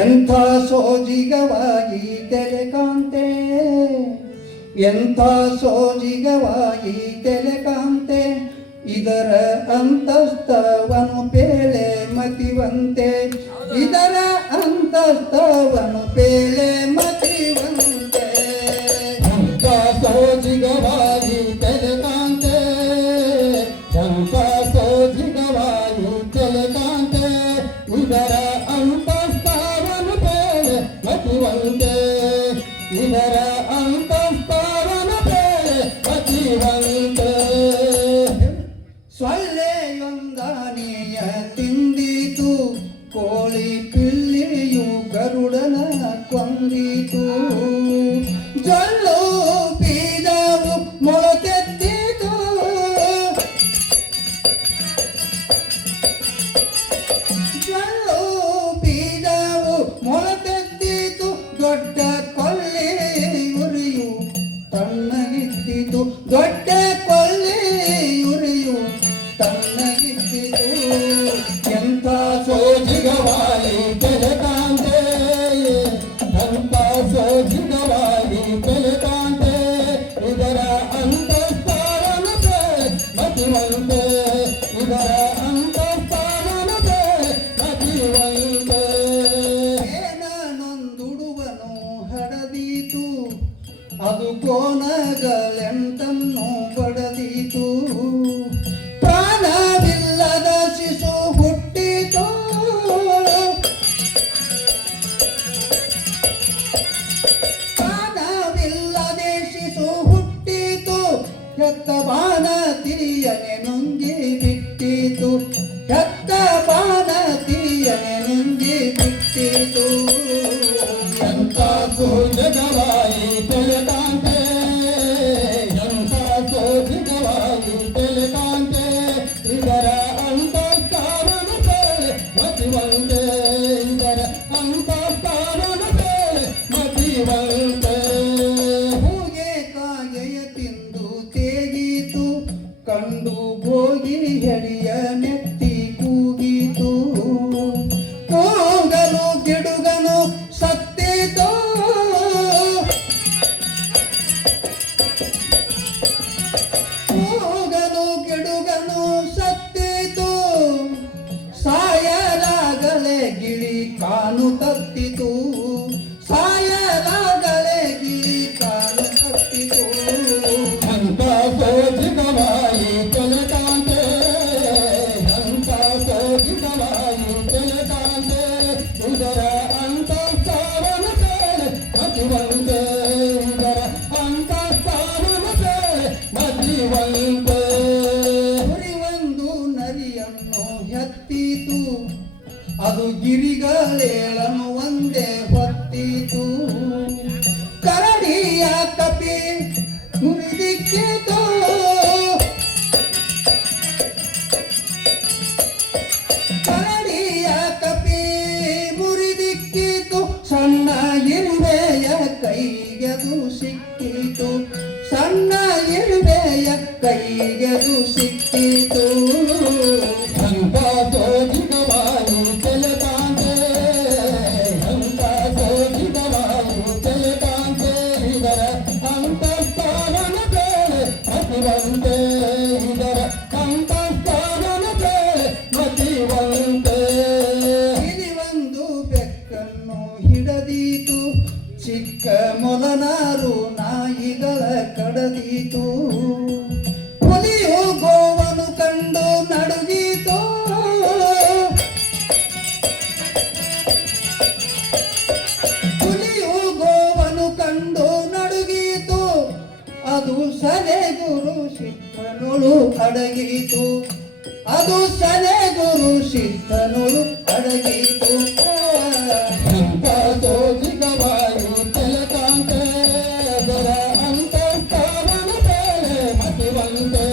ಎಂಥ ಸೋಜಿಗವಾಗಿ ತೆರೆಕಾಂತೆ, ಎಂಥ ಸೋಜಿಗವಾಗಿ ತೆರೆಕಾಂತೆ, ಇದರ ಅಂತಸ್ತವನು ಪೇಳೆ ಮತಿವಂತೆ, ಇದರ ಅಂತಸ್ತವನು ಪೇಳೆ ಮತಿವಂತೆ. ಎಂಥ ಸೋಜಿಗವಾಗಿ ತೆರೆಕಾಂತೆ, ಎಂಥ ಸೋಜಿಗವಾಗಿ ತೆರೆಕಾಂತೆ, ಇದರ ಅಂತಸ್ತವನು ಪೇಳೆ ಮತಿವಂತೆ, ಇದರ ಅಂತಸ್ತವನು ಪೇಳೆ ಮತಿವಂತೆ. ಸೊಳ್ಳೆಯೊಂದಾನೆಯ ತಿಂದಿತು, ಕೋಳಿ ಪಿಲ್ಲಿಯು ಗರುಡನ ಕೊಂದಿತು, ಜೊಲ್ಲು ಬೀಜವು ಮೊಳಕೆತ್ತಿತು, ಜೊಲ್ಲು ಬೀಜವು ಮೊಳಕೆತ್ತಿತು, ದೊಡ್ಡ ಕೊಳ್ಳಿ ಉರಿಯು ತಣ್ಣಗಿತ್ತಿತು, ದೊಡ್ಡ ಕೊಳ್ಳಿ ಉರಿಯು ತಣ್ಣಗಿತ್ತಿತು. ಎಂಥ ಸೋಜಿಗವಾಗಿ ತೆರೆಕಾಂತೆ, ಎಂಥ ಸೋಜಿಗವಾಗಿ ತೆರೆಕಾಂತೆ, ಇದರ ಅಂತಸ್ಥಾನನು ಪೇಳೆ ಮತಿವಂತೆ, ಇದರ ಅಂತಸ್ಥಾನನು ಪೇಳೆ ಮತಿವಂತೆ. ಏನನೊಂದುಡುವನು ಹಡದೀತು, ಅದು ಕೋನಗಳೆಂಟನ್ನು ಬಡದೀತು, ಪ್ರಾಣವಿಲ್ಲದ ಶಿಶು ಹುಟ್ಟಿತು, ಪ್ರಾಣವಿಲ್ಲದೆ ಶಿಶು ಹುಟ್ಟಿತು, ಹೆತ್ತ ಬಾಣ ತಿರಿಯನೆ ನುಂಗಿ ಬಿಟ್ಟಿತು, ಹೆತ್ತ ಬಾಣ ತಿರಿಯನೆ ನುಂಗಿ ಬಿಟ್ಟಿತು. ಎಂಥ ಸೋಜಿಗವಾಗಿ ತೆರೆಕಾಂತೆ, ಎಂಥ ಸೋಜಿಗವಾಗಿ ತೆರೆಕಾಂತೆ, ಇದರ ಅಂತಸ್ಥಾನನು ಪೇಳೆ ಮತಿವಂತೆ, ಇದರ ಅಂತಸ್ಥಾನನು ಪೇಳೆ ಮತಿವಂತೆ. ಹೂಗೆ ಕಾಗೆಯ ತಿಂದು ತೇಗೀತು, ಕಂಡು ಭೋಗಿ ಹೆಡಿಯ ನೆತ್ತಿ ಕೂಗಿತು, ಕೂಗಲು ಗಿಡುಗನು ಸತ್ತಿತು, ಕೂಗಲು ಗಿಡುಗನು ಸತ್ತಿತು, ಸಾಯಲಾಗಲೇ ಗಿಳಿ ಕಾನು ತತ್ತಿತು, ಸಾಯಲಾಗಲೇ ಗಿಳಿ ಕಾನು ತತ್ತಿತು. ಎಂಥ ಸೋಜಿಗವಾಗಿ ತೆರೆಕಾಂತೆ, ಎಂಥ ಸೋಜಿಗವಾಗಿ ತೆರೆಕಾಂತೆ, ಇದರ ಅಂತಸ್ಥಾನನು ಪೇಳೆ ಮತಿವಂತೆ, ಇದರ ಅಂತಸ್ಥಾನನು ಪೇಳೆ ಮತಿವಂತೆ. ಕುರಿಯೊಂದು ನರಿಯನ್ನು ಹೆತ್ತಿತು, ಅದು ಗಿರಿಗಳೇಳನು ಒಂದೇ ಹೊತ್ತಿತು, ಕರಡಿಯ ಕಪಿ ಮುರಿದಿಕ್ಕಿತು, ಕರಡಿಯ ಕಪಿ ಮುರಿದಿಕ್ಕಿತು, ಸಣ್ಣ ಇರುವೆಯ ಕೈಗೆದು ಸಿಕ್ಕಿತು, ಸಣ್ಣ ಇರುವೆಯ ಕೈಗೆದು ಸಿಕ್ಕಿತು. ಎಂಥ ಸೋಜಿಗವಾಗಿ ತೆರೆಕಾಂತೆ, ಎಂಥ ಸೋಜಿಗವಾಗಿ ತೆರೆಕಾಂತೆ, ಇದರ ಅಂತಸ್ಥಾನನು ಪೇಳೆ ಮತಿವಂತೆ, ಇದರ ಅಂತಸ್ಥಾನನು ಪೇಳೆ ಮತಿವಂತೆ. ಹಿರಿಯೊಂದು ಬೆಕ್ಕನ್ನು ಹಿಡದೀತು, ಚಿಕ್ಕ ಮೊಲನಾರು ನಾಯಿಗಳ ಕಡದೀತು, ಹುಲಿಯು ಗೋವನ್ನು ಕಂಡು ನಡುಗೀತು, ಹುಲಿಯು ಗೋವನ್ನು ಕಂಡು ನಡುಗೀತು, ಅದು ಸನೆ ಗುರು ಸಿದ್ಧನೊಳು ಅಡಗಿತು, ಅದು ಸನೆ ಗುರು ಸಿದ್ಧನೊಳು ಅಡಗಿತು. ಎಂಥ ಸೋಜಿಗವಾಗಿ ತೆರೆಕಾಂತೆ, ಅದರ ಅಂತಸ್ಥಾನನು ಪೇಳೆ ಮತಿವಂತೆ,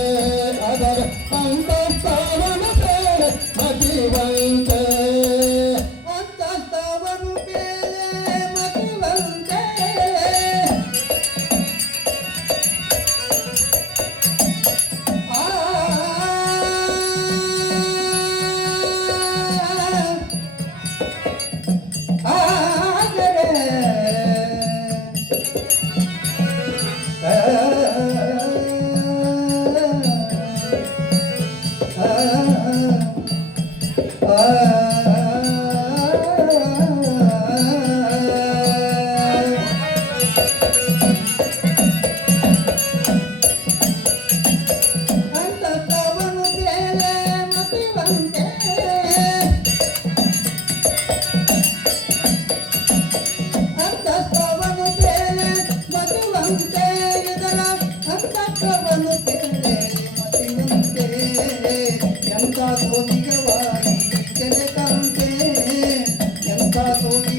ಅಂತಸ್ತವನ ಬೇಳೆ ಮತಿವಂತೆ ಅಂತಸ್ತವನು ಬೇಳೆ ಮತಿವಂತೆ ಅಂತಸ್ತವನು ಬೇಳೆ ಮತಿವಂತೆ ಅಂತಸ್ತವನು ಬೇಳೆ ಮತಿವಂತೆ ಇದರ ಅಂತಸ್ತವನು ಬೇಳೆ ಮತಿವಂತೆ ಎಂಥ ಸೋಜಿಗವಾಗಿ ತೆರೆ ಕಾಂತೆ ಎಂಥ ಸೋಜಿ